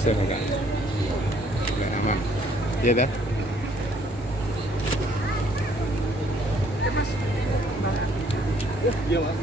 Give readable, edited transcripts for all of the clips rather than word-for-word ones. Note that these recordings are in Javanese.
bisa kakak nggak aman iya dah. Iya mas.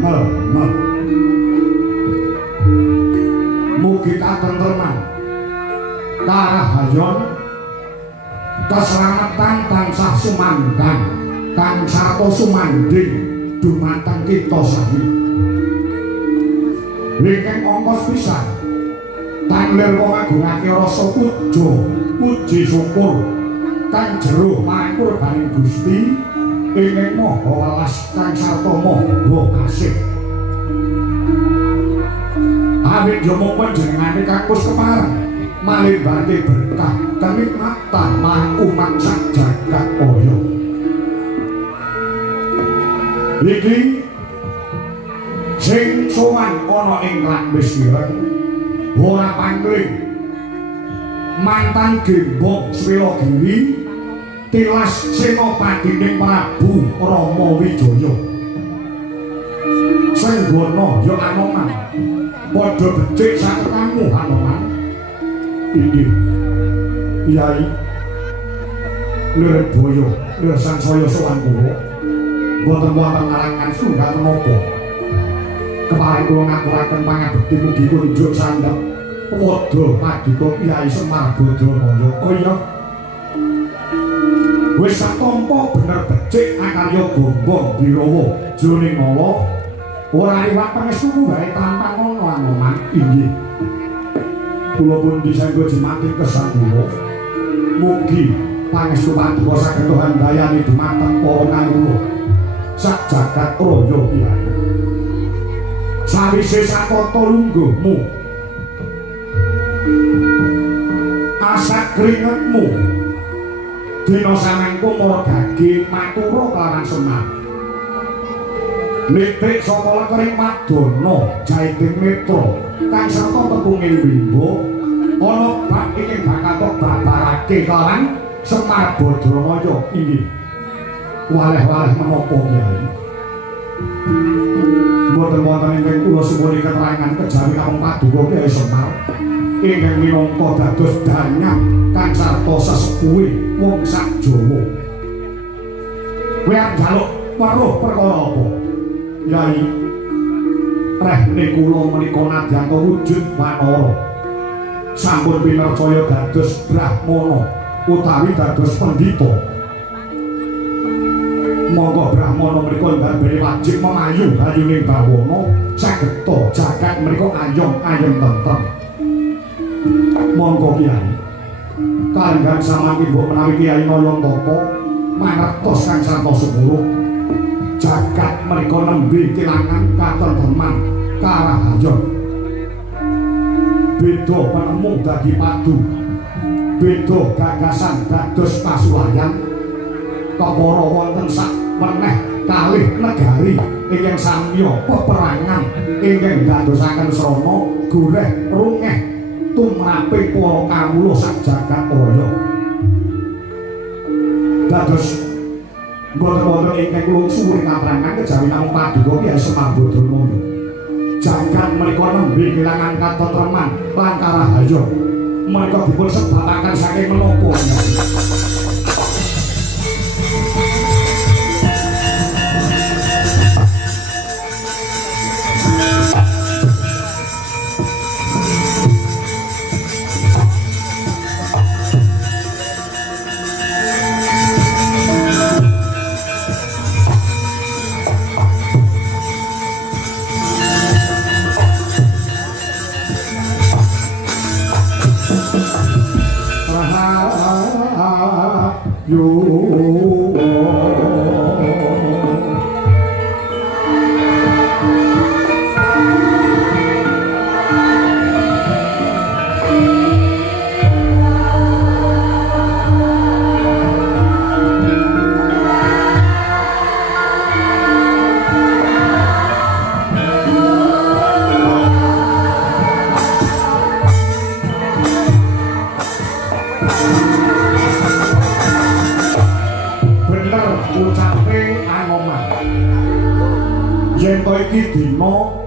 mel mugi katentreman karahayon keselamatan tansah sumangkang kang sarta sumanding dumateng kita sami ingkang angka pisan tanlir wong ngagungake rasa puji syukur kang jero mangkurbaning Gusti ingkang maha welas kang sarta maha kasih awit yo mung panjenengane kakus kepareng malebate berkah kenikmatan marang umat sak jagat raya iki sing sowan ana ing Lambis Ireng ora pangling mantan gembok Swilagiri tilas senopatining Prabu Rama Wijaya Senggana ya Anoman padha becik saketamu Anoman inggih Kyai Lirboyo Lir sansaya sowan kula boten wonten arangan sunggal menapa kepareng kula ngaturaken pangabekti mugi kunjuk sandhep padha paduka Kyai Semar Badramaya oh iya wis satampa bener becik akarya Gombong Birawa jroning nala ora liwat pangestu wae tanpa ngono Anoman inggih kula pun disangga jemati kesan kula mugi pangestu paduka saged handayani dumateng para kawula sak jagat raya Kyai sawise satata lungguhmu asak keringetmu dina samengko margage matura kelawan Semar nitik saka lekering Madonna Jaiting Netra kang sarta tepunging Bimba ana bab ingkang bakal babarake kelawan Semar Badramaya inggih waleh-waleh menapa Kyai mboten wonten ingkang kula suwun keterangan kejawi namung paduka Kyai Semar ingkang minangka dados danyang kang sarta sesepuhe wong sak Jawa kowe njaluk weruh perkara apa Kyai rehne kula menika nadyan wujud wanara sampun pinercaya dados brahmana utawi dados pendhita monggo brahmana menika ndarbene wajib memayu ayuning bawana sageta jagat menika ayom-ayom tentrem monggo Kyai kalenggan samangke mbok menawi Kyai Nayantaka mangertos kang sarta sumuruk jagat menika nembe kelangan katentreman karahayon beda penemu dadi padu beda gagasan dados pasulayan kepara wonten sak meneh kalih negari ingkang samya peperangan ingkang dadosaken srana goleh rungeh tumraping para kawula sak jagat raya dados boten-boten ingkang kula suwun katerangan kejawi namung paduka Kyai Semar Badramaya jagat menika nembe kelangan katentreman lan karahayon menika dipun sebabaken saking menapa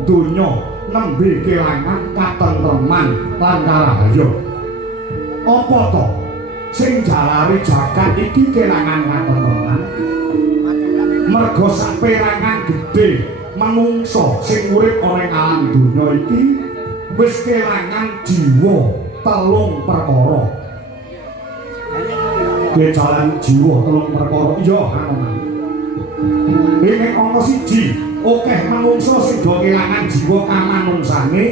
donya nembe kelangan katentreman lan karahayon apa to sing jalari jagat iki kelangan katentreman merga saperangan gedhe manungsa sing urip ana ing alam donya iki wis kelangan jiwa telung perkara. Kejalan jiwa telung perkara iya ana. Ing angka 1 akeh manungsa sing do kelangan jiwa kamanungsane.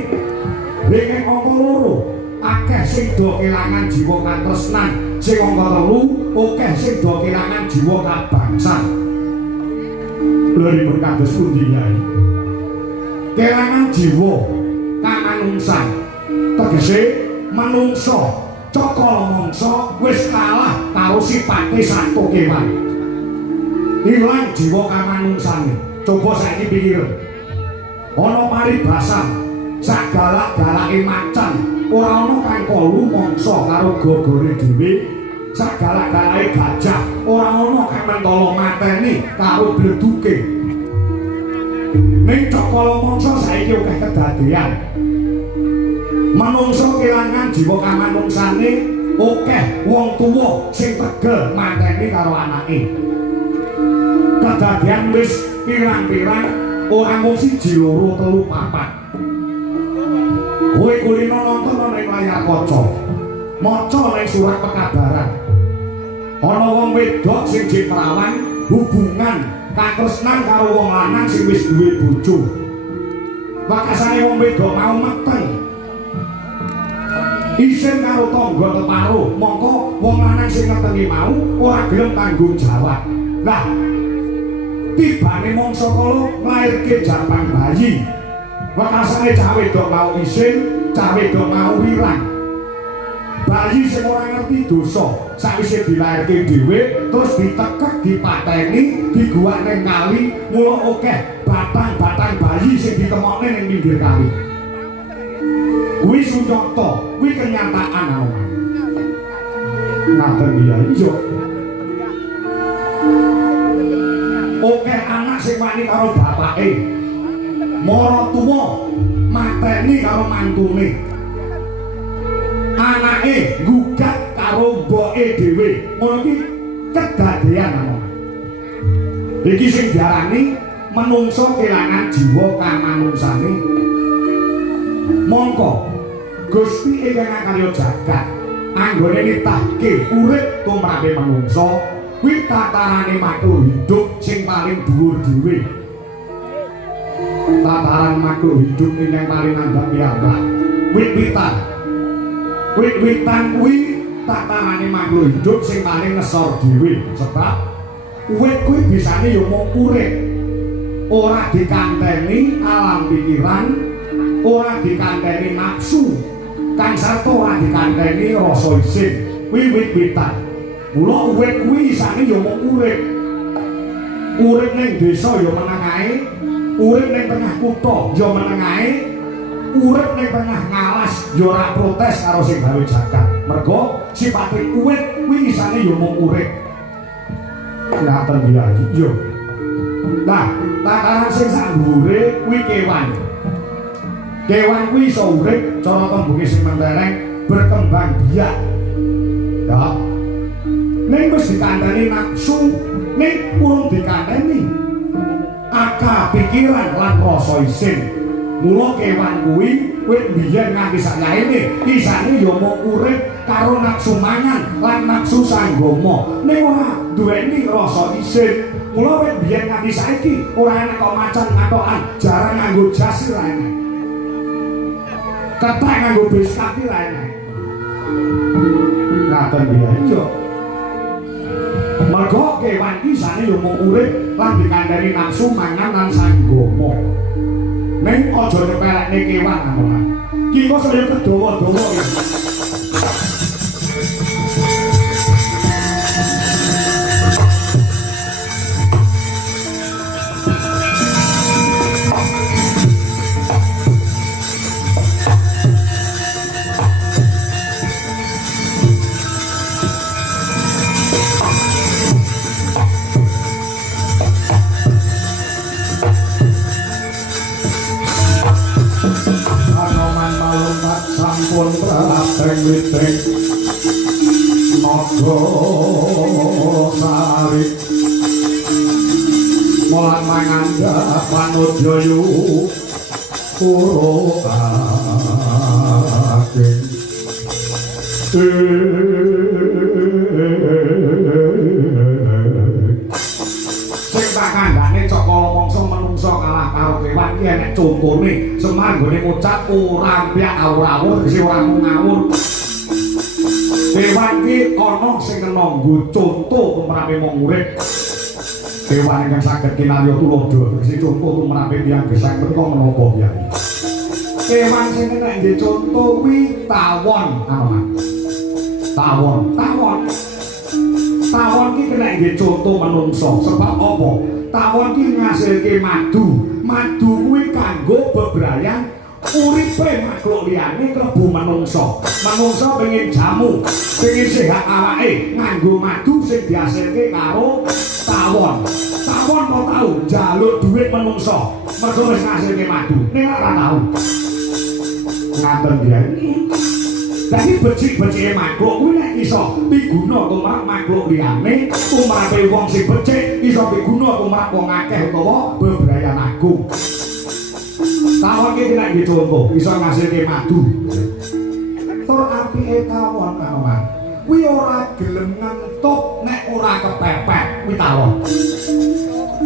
Ing angka 2 akeh sing do kelangan jiwa katresnan. Sing angka 3 akeh sing do kelangan jiwa kabangsan. Lha kados pundi yae? Kelangan jiwa kamanungsan tegese manungsa cakala mangsa wis kalah karo sipate sato kewan. Ilang jiwa kamanungsane. Coba saiki pikir. Ana paribasan sak galak-galake macan ora ana kang kolu mangsa karo gogore dhewe. Sak galak-galake gajah ora ana kang mentolo mateni karo bleduke. Ning cakala mangsa saiki akeh kedadean. Manungsa kelangan jiwa kamanungsane, akeh wong tuwa sing tegel mateni karo anake. Kedadean wis pirang-pirang ora mung 1, 2, 3, 4. Kowe kulino nonton ana ing layar kaca. Maca ning surat pekabaran. Ana wong wedok sing jek perawan hubungan katresnan karo wong lanang sing wis duwe bojo. Wakasane wong wedok mau meteng. Isin karo tangga teparo, mongko wong lanang sing ngetengi mau ora gelem tanggung jawab. Lah, tibane mangsa kala nglairke jabang bayi. Wakasane cah wedok mau isin, cah wedok mau wirang. Bayi sing ora ngerti dosa, sakwise dilairke dhewe terus ditekek, dipateni, diguwak ning kali, mula akeh batang-batang bayi sing ditemokne ning pinggir kali. Kuwi sunyata, kuwi kenyataan ana. Ngaten iya iya. Akeh anak sing wani karo bapake. Mara tuwa mateni karo mantune. Anake gugat karo mboke dhewe. Ngono iki kedadean ana. Iki sing diarani menungso kelangan jiwa kamanungsane. Mongko Gusti ingkang karya jagat anggone nitahke urip tumrape manungsa kuwi tatarane makhluk hidup sing paling dhuwur dhewe. Tataran makhluk hidup ingkang paling andhap piyambak. Wit-witan. Wit-witan kuwi tatarane makhluk hidup sing paling ngesor dhewe sebab wit kuwi bisane ya mung urip. Ora dikanteni alam pikiran, ora dikanteni nafsu, kang sarta ora dikanteni rasa isin. Kuwi wit-witan. Mula wit kuwi isane ya mung urip. Urip ning desa ya meneng ae, urip ning tengah kutha ya meneng ae, urip ning tengah ngalas ya ora protes karo sing gawe jagat. Mergo sipate wit kuwi isane ya mung urip. Ngaten iki yo. Nah, tataran sing sak dhuwure kuwi kewan. Kewan kuwi iso urip cara tembunge sing mentereng berkembang biak. Ya. Ning wis dikandani nafsu, ning urung dikandani akal pikiran lan rasa isin. Mula kewan kuwi wit biyen nganti sakyaene isane ya mung urip karo nafsu mangan lan nafsu sanggama. Ning ora duweni rasa isin. Mula wit biyen nganti saiki ora enek kok macan ngatokan jarang nganggo jas ora enek. Ketek nganggo biskat ora enek. Ngaten iki yo. Mergo kewan iki isane yo mung urip lan dikandani nafsu mangan lan sanggama. Ning aja nyepelekne kewan ana. Ki kok saya kedawa-dawa iki. Sampun prateng-witeng naga sari molan mangandha panodya yu kurokake sing tak kandhane cakala mangsa manungsa kalah karo kewan iki enek contone Semar gone ngucap ora mbiyak awur-awur sing ora mung ngawur kewan iki ana sing kena nggo conto tumrape wong urip kewan ingkang saged kinarya tuladha sing conto tumrape tiyang gesang menika menapa Kyai kewan sing kena nggo conto kuwi tawon tawon ki kena nggo conto manungsa sebab apa tawon ki ngasilke madu kuwi kanggo bebrayan uripe makhluk liyane klebu manungsa pengen jamu pengen sehat awake nganggo madu sing dihasilke karo tawon kok tau njaluk dhuwit manungsa mergo wis ngasilke madu ning ora tau ngaten Kyai. Dadi becik-becike makhluk kuwi nek iso piguna tumrap makhluk liyane, tumrape wong sing becik iso piguna tumrap wong akeh utawa bebrayan agung. Tawon iki nek dicontoh iso ngasilke madu. Tur apike tawon kawan. Kuwi ora gelem ngentuk nek ora kepepet kuwi tawon.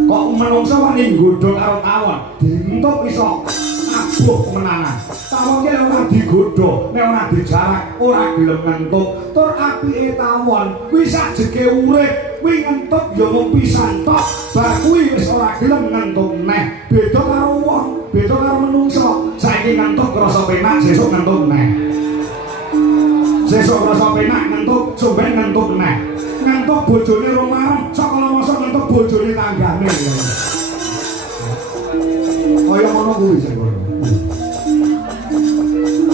Kok menungsa wani nggodhog karo tawon, dientuk iso abuh menanan. Tawon ki ora digodho, nek ora dijarak ora gelem ngentuk. Tur apike tawon kuwi sajeke urip, kuwi ngentuk ya mung pisan tok. Bar kuwi wis ora gelem ngentuk neh. Beda karo wong, beda karo menungsa. Saiki ngentuk krasa penak, sesuk ngentuk neh. Sesuk krasa penak ngentuk, somben ngentuk neh. Ngentuk bojone romarem, sakala masa ngentuk bojone tanggane. Kaya ngono kuwi sing ngono.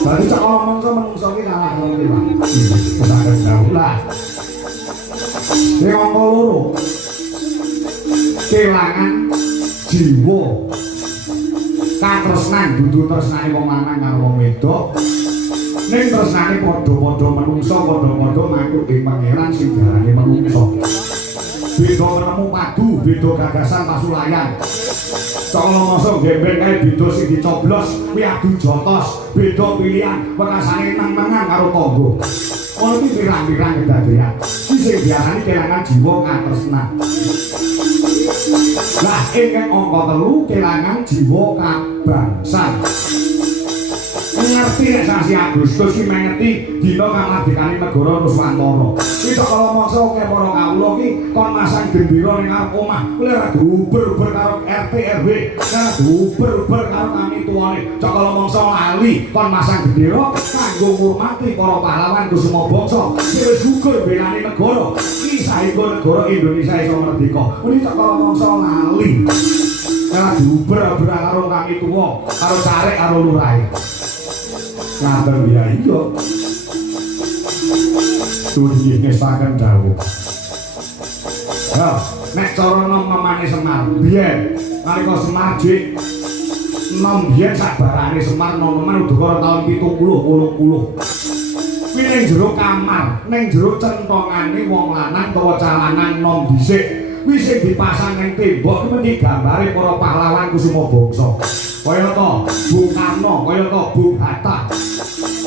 Dadi cak omongso menungso ki kalah karo kewan. Kesaken daulah. Sing angka loro. Kelangan jiwa. Katresnan dudu tresnane wong lanang karo wong wedok. Ning tresnane padha-padha menungso, padha-padha makhluk ing pangeran sing diarani menungso. Beda nemu padu, beda gagasan pasulayan. Sakala masa gembeng kae beda sing dicoblos kuwi adu jotos, beda pilihan wekasane nang mangan karo tangga. Ono iki pirang-pirang kedadean. Iki sing diarani kelangan jiwa katresnan. Lah ingkang angka 3 kelangan jiwa kabangsan. Ngerti nek sasi Agustus ki mengerti dina kamardikane negara Nuswantara. Iki sakala mangsa akeh para kawula ki kon masang gendera ning arep omah, kuwi ora diuber-uber karo RT RW, ora diuber-uber karo kami tuane. Sakala mangsa lali kon masang gendera kanggo ngurmati para pahlawan Kusuma Bangsa sing wis gugur belani negara. Iki saengga negara Indonesia iso merdeka. Kuwi sakala mangsa lali. Ora diuber-uber karo kami tuwa, karo carek karo lurahe. Ngaten ya iya. Dunia ngestaken dawuh. Ya, nek cara nom-nomane Semar, biyen nalika Semar jek nom biyen sabarane Semar nom-noman udakara taun 70 80. Kuwi ning jero kamar, ning jero centongane wong lanang utawa calanan nom dhisik. Kuwi sing dipasang ning tembok kuwi gambare para pahlawan Kusuma Bangsa. Kaya to Bung Karno, kaya to Bung Hatta,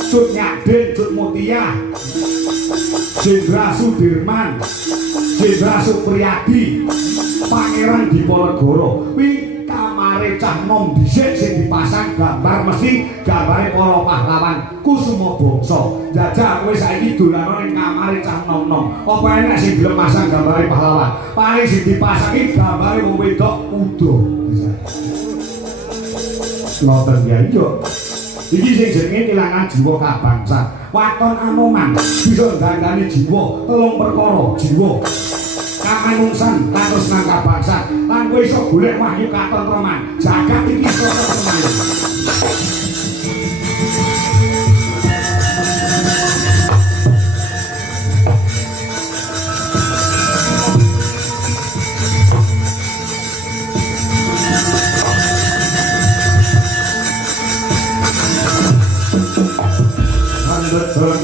Cut Nyadin, Cut Mutia, Jenderal Sudirman, Jenderal Supriyadi, Pangeran Diponegoro. Kuwi kamare cah nom dhisik sing dipasang gambar mesti gambare para pahlawan Kusuma Bangsa. Jajal kowe saiki dolano ning kamare cah nom-nom. Apa enek sing gelem pasang gambare pahlawan? Paling sing dipasang iki gambare wong wedok udo. Ngoten ya iya. Iki sing jenenge kelangan jiwa kabangsan. Waton Anoman bisa nggandani jiwa, 3 perkara jiwa. Kamanungsan, katresnan kabangsan. Lan kowe iso golek wahyu katentreman. Jagat iki iso tentrem.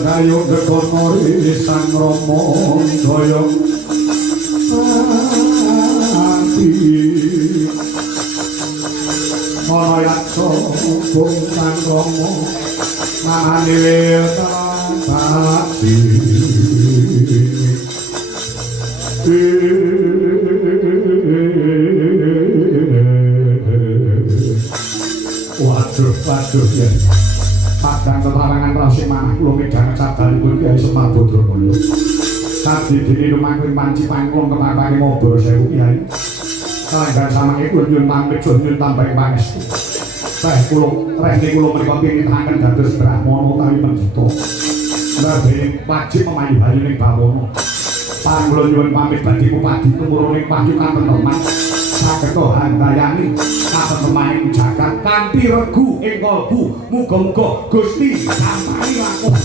Kayu gekonori sang Rama daya ati rasa bungkang romo manil tati waduh ya padang tetarangan rasi manah kula midhang cadalipun Kyai Semar Badramulya sadidine lumangking panci pangklong kepapane mobor sewu Kyai kalenggan samangipun nyuwun pamit nyuwun tambahi pangestu teh kula rene kula menika pinitaken dados brahmana utawi pendhita nadene wajib memayu hayuning bawana pangkula nyuwun pamit badhe Bupati Kumuruning Panyukan Tenteman saged handayani katentemaning jagat kanthi regu ing kalbu muga-muga Gusti sampani langkung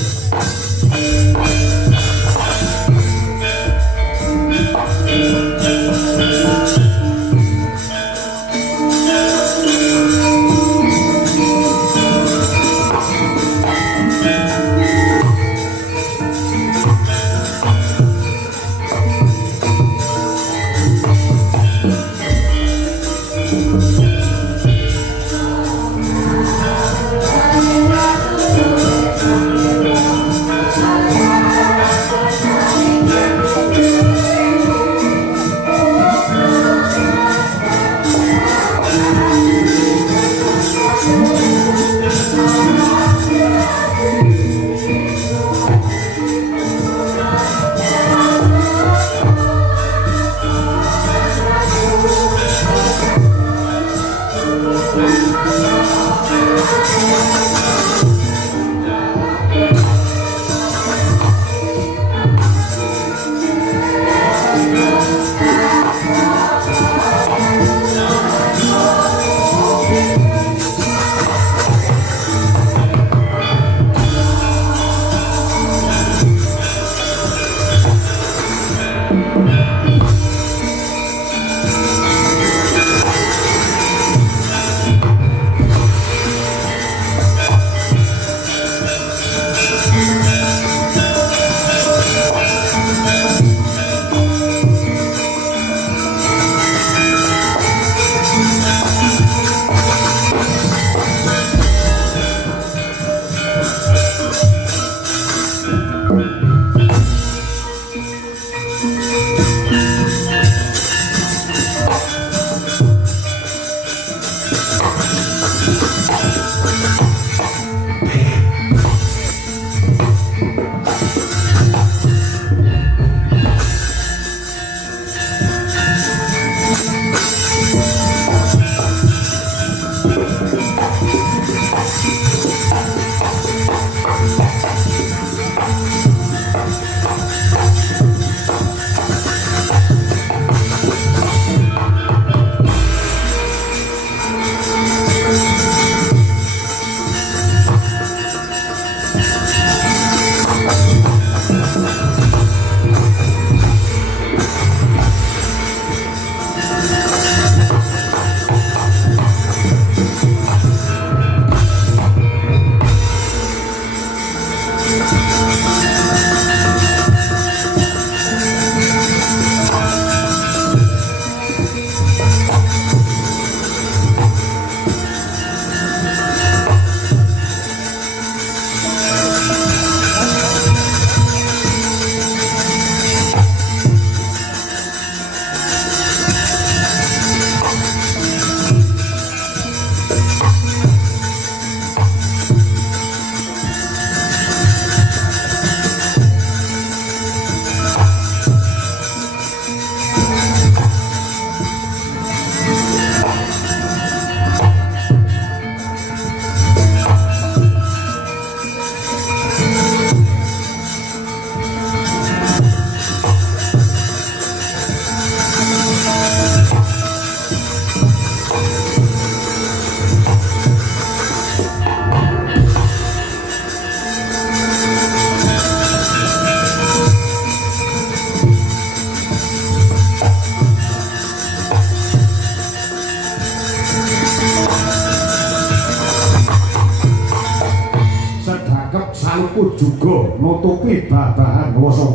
juga nutupi babahan wasa.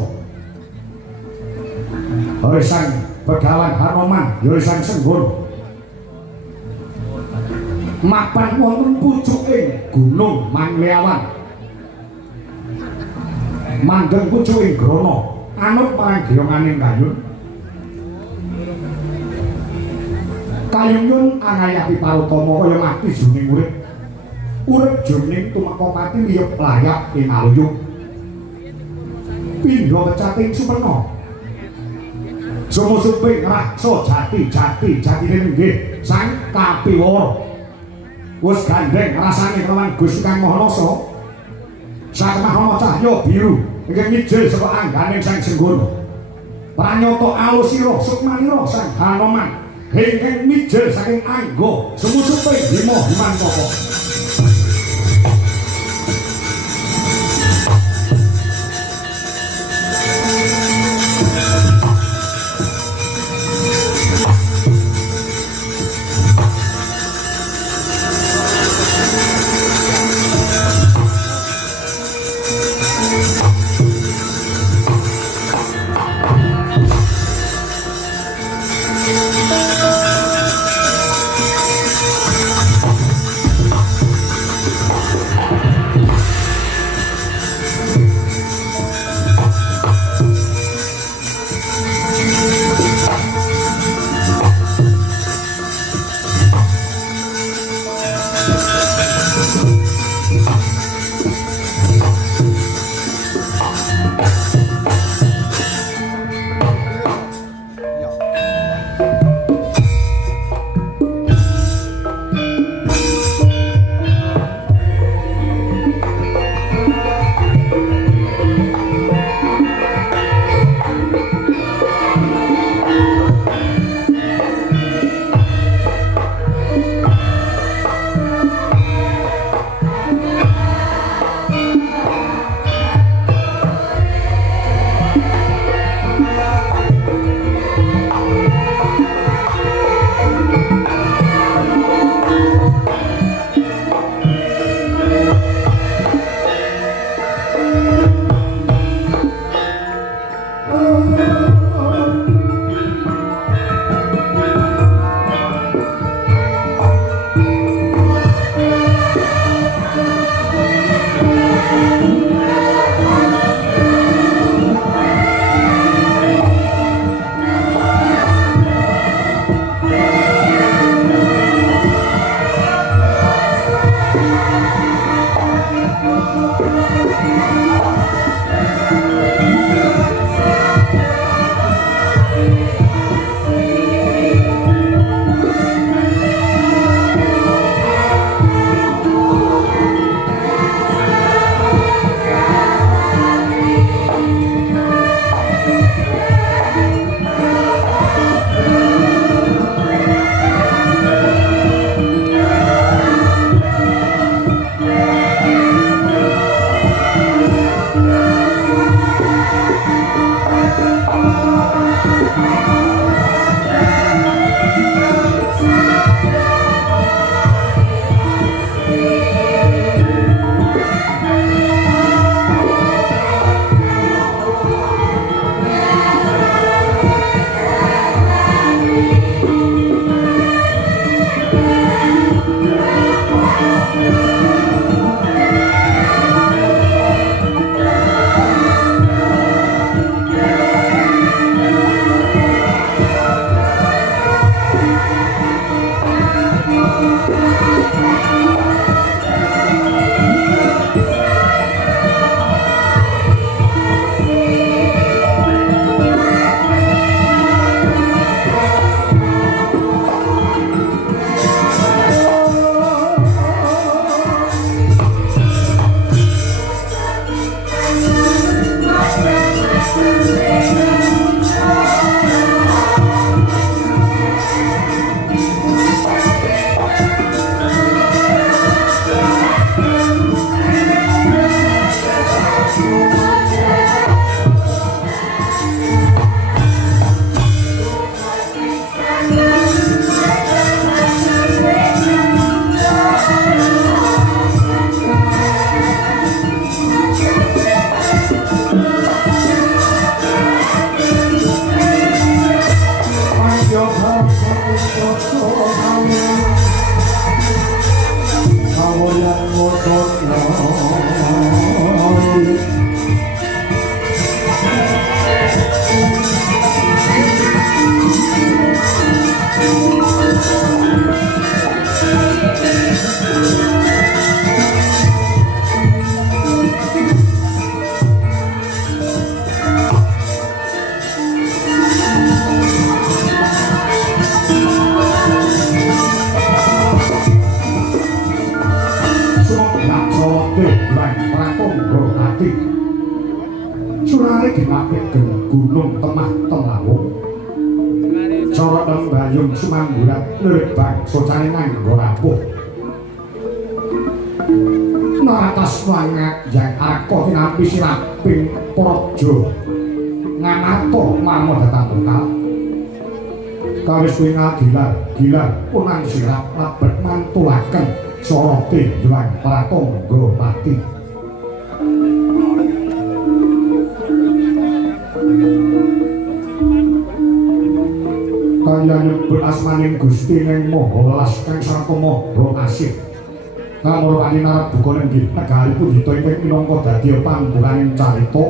Hei sang Begawan Hanoman, hei sang Senggon. mapan wonten pucuking Gunung Mangleawan. Mandeng pucuking grana anut marang geyonganing kayun. Kayun angayapi parutama kaya mati jroning urip. Urip jroning tumeka mati miyep layak ing aluyung. Pindha pecating superna. Sumusuping raksa jati-jatine nggih sang kapiwara. Wis gandeng rasane kelawan Gusti Kang Mahanasa. Sang Mahana Cahya biru ingkang mijil saka angganing Sang Senggana. Pranyata alusira sukmanira Sang Hanoman ingkang mijil saking angga sumusuping Bima Himantaka. Gunung Temah Temawung Sorot dan Bayung Sumamburat Lerbang Socane nganggo rapuh Naratas wangat yang aku tinapi siraping projo ngamato marmo datang lokal kawis wingal gilar punang sirap labet mantulaken sorote juang pratangga pati kaya nyebut asmaning Gusti ning Maha Welas kang sarta Maha Asih kamurwani narap buka ning negari pundhita ing minangka dadi panggonaning carita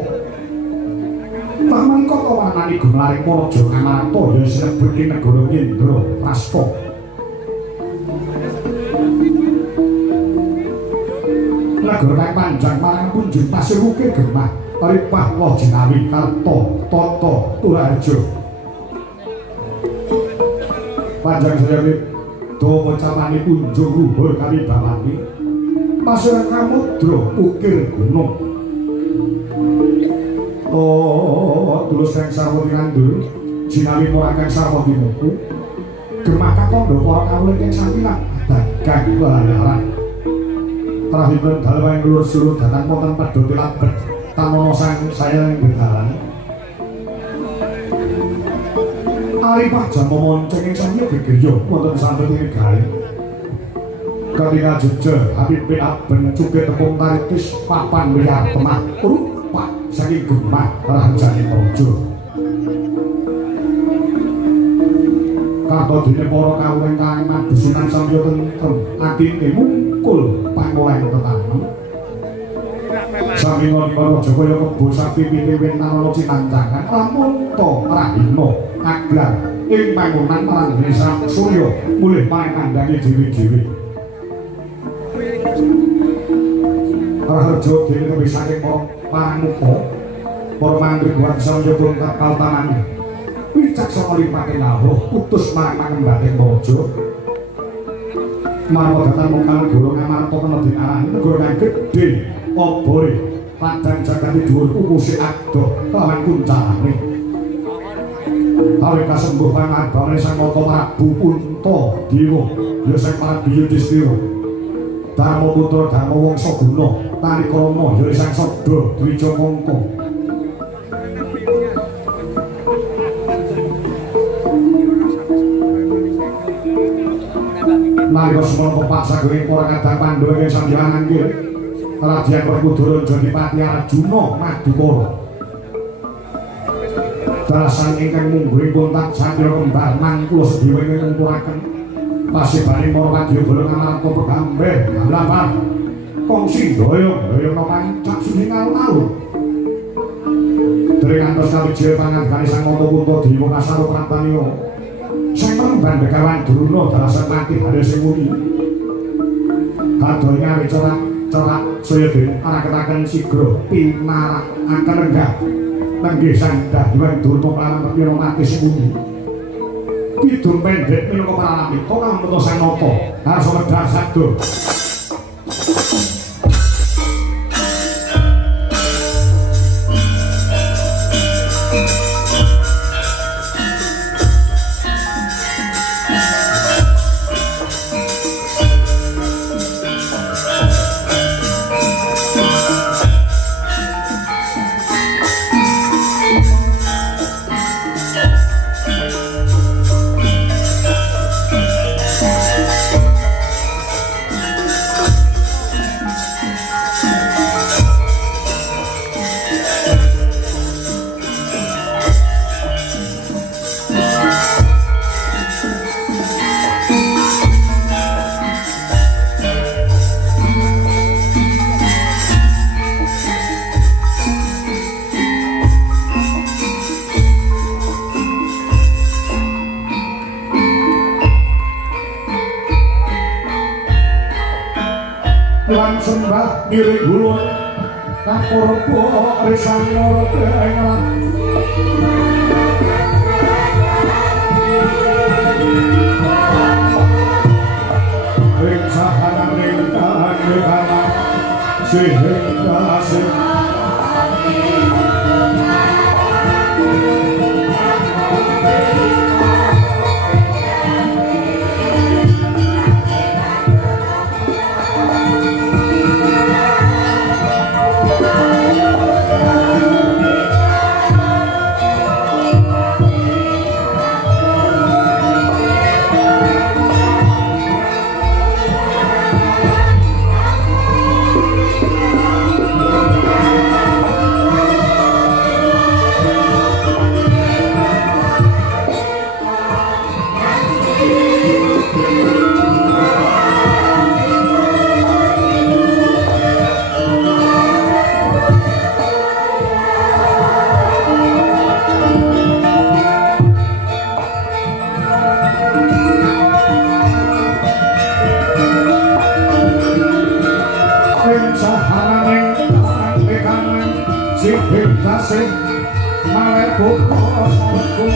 pamangka kawanani gumlaring Praja Ngamarta ya sinebut ing negara Indra Prasta negara kang panjang marang punjung pasir ukir gemah Ripah Loh Jinawi Karta Tata Turajo panjang sejawit do pocamani punjung luhur kali bawani pasir kamudra ukir gunung tulus kang sarwa dinandur jinawi murah kang sarwa dimuku gemah katondo para kawula kang sawilang dagang lalaran rahipun dalem ing lurus-lurus datang wonten pedhote labet tamono sang sayang bedalan Aripah jampo monceng ing samya gegriya wonten sampeting negari ketika jejer Habib bin Aben cukit tepung taritis papan wiyar temah rupak saking gemah ranjane praja kato dene para kawula kang madusunan samya tentrem atine mungkul pangoleh tetanem sami ngono Jaya kebo sapi piwin nalala cinancangan lamun to rahina aglar ing panggonan marang desa Surya mulih pangandangi dhewe-dhewe Raharja dene kebi saking pamuka para mantri buat samya tungkap kaltanan wicaksana lipate lawuh utus marang pangembating praja marang datang mungkal guru Ngamarta kena dinarani negara kang gedhe obore padang jagati dhuwur ukuse adoh lawan kuncane awit kasembuh pangabane sang Mata Prabu Punta Dewa ya sang Prabu Yudhistira Dharma putra Dharma Wangsa Guna Tarikrama ya sang Sada Dwija Mangka nalika semana pepak sagering para kadang Pandhawa ing sandyangan nggih Radyan Werkudara Jodipati Arjuna Madukara dalasan ingkang mungguing kontak Satya Kembar mangkula sedhiwa ing ngumpulaken pasibane para wadyabala Ngamarta pegamber lapar kongsi doyong pancak suci alun-alun dereng antos kawijaya pangandhane sang Mata Punta Dewa Kasaro Prataniya sang Remban Begawan Druna dalasan mati hale sing muni kadonya wicara cerak saya den arak-araken sigra pinarakaken renggah nenggih sandah Hyang Durna lan perkira mati sing muni kidung pendhek minangka paramita kang meta sang nata harsa medhar sadha lan sembah ngiring hulun kapurpo risan loro engan ing sahananing kahangan sehingga asing sing malah buka sangku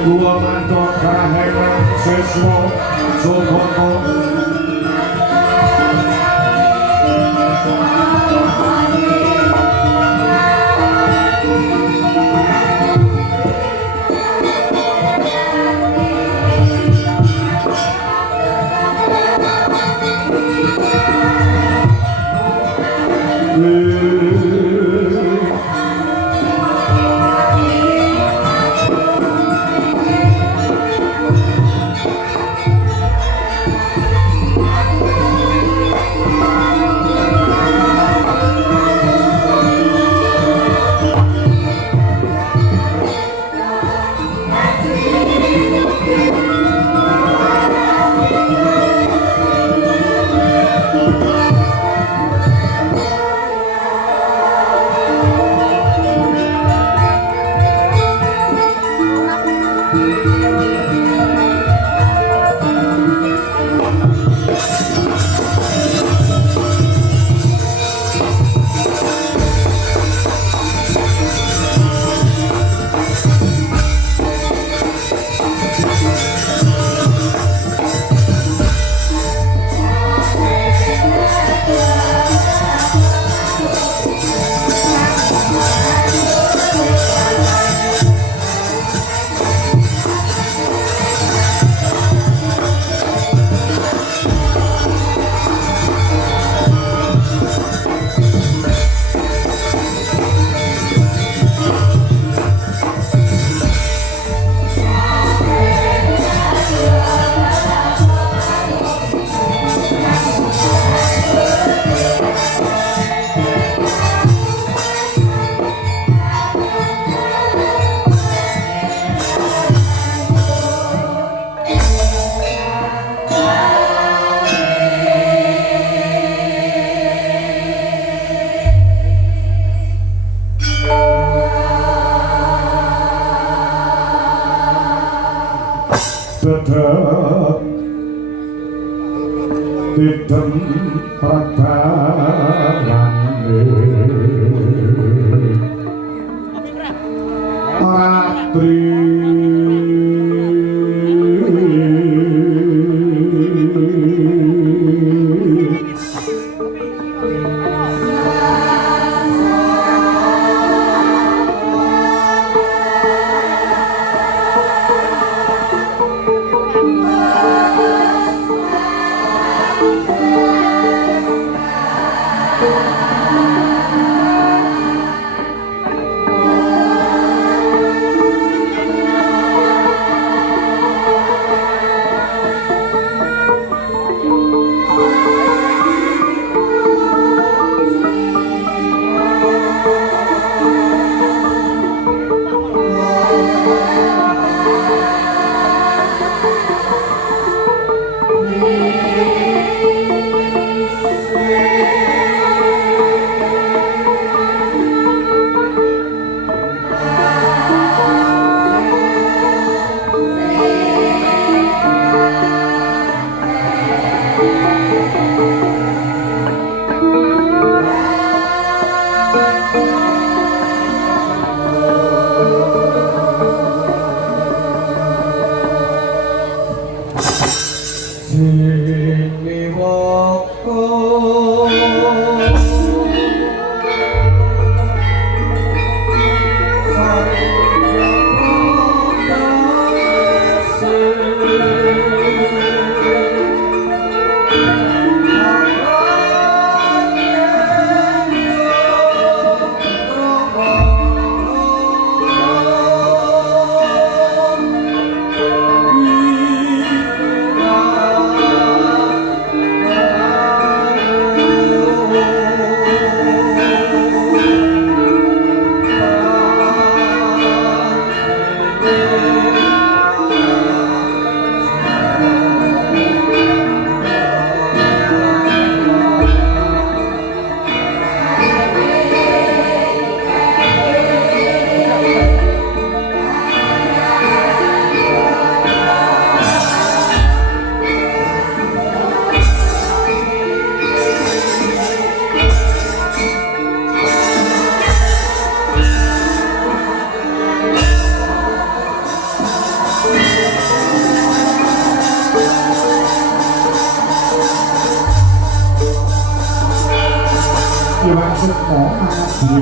Gua mantot kahengan sesmo sokoto dedek tidem pergarane Ratri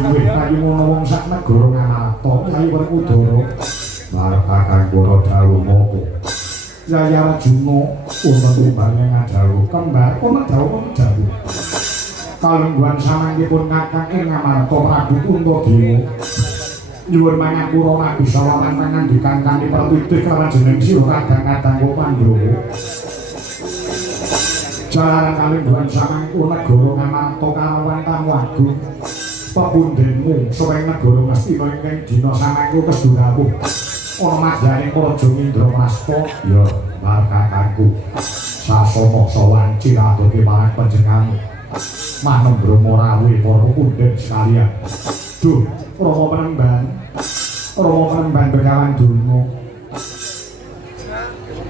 Dhewe ayu ana wong sak negara nganata ayu Werkudara marakaken para dawuh moko Yaya Arjuna wonten timbange ngadawu kembar ana dawuh kalengguhan samangipun Kakang ing Ngamarta Prabu Puntadewa nyuwun mangapura Nabi Salaman pangandikan kanthi pertitih karajening sira kadang-kadang Pandhawa jalaran kalengguhan samangipun negara Ngamarta kalawan tamu agung pepundhenmu saweng negara Ngastina ingkang dina samangku kesturawuh ana madyaning Praja Indraprastha ya markakanku sasana sawan ciradoke marang panjenengan manem Brahma rawuh para pundhen sekalian duh Rama Penemban Begawan Durna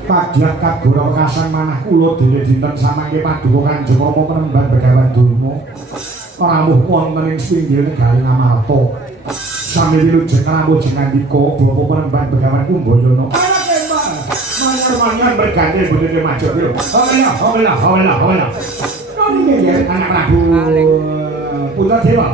Padyat kagora kasang manah kula dene dinten samangke paduka Kanjeng Rama Penemban Begawan Durna rawuh wonten ing pinggir negari Ngamarta sami wilujeng rawuh jengandika Bapa Penemban Begawan Kumbayana mangan berganti bodene maju yo hola niki anak Prabu Puntadewa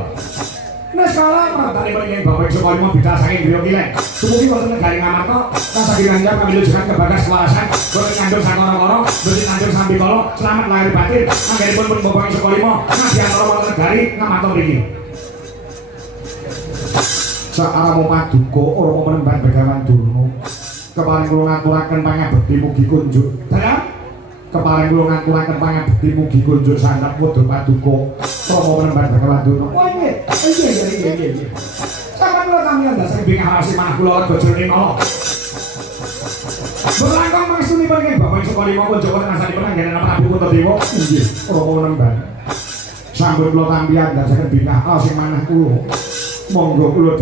nek salah pratane mriki Bapak Sukarno bidal saking griya kilek dumugi wonten negari Ngamarta kasagiranipun kami lujengan kebagas kewarasan boten ngandung sakara-kara boten ngandung sambikala selamat lahir batin anggenipun pun Bapak Sukarno ngadiantara wonten negari Ngamarta mriki sakaramo paduka Rama Penemban Begawan Durna keparing kula ngaturaken pangabekti mugi kunjuk keparing kula ngaturaken pangabekti mugi kunjuk sandhap wedha paduka Rama Penemban Begawan Durna iya sampeyan kula kamiyan dasar bingah harasi manah kula rega jroning ala berlangkong mangsunipun ing Bapak Sukarno Punjawa ngasani penangganan Prabu Puntadewa inggih Rama Penemban sambut kula tampian dasar bingah harasi manah kula monggo kula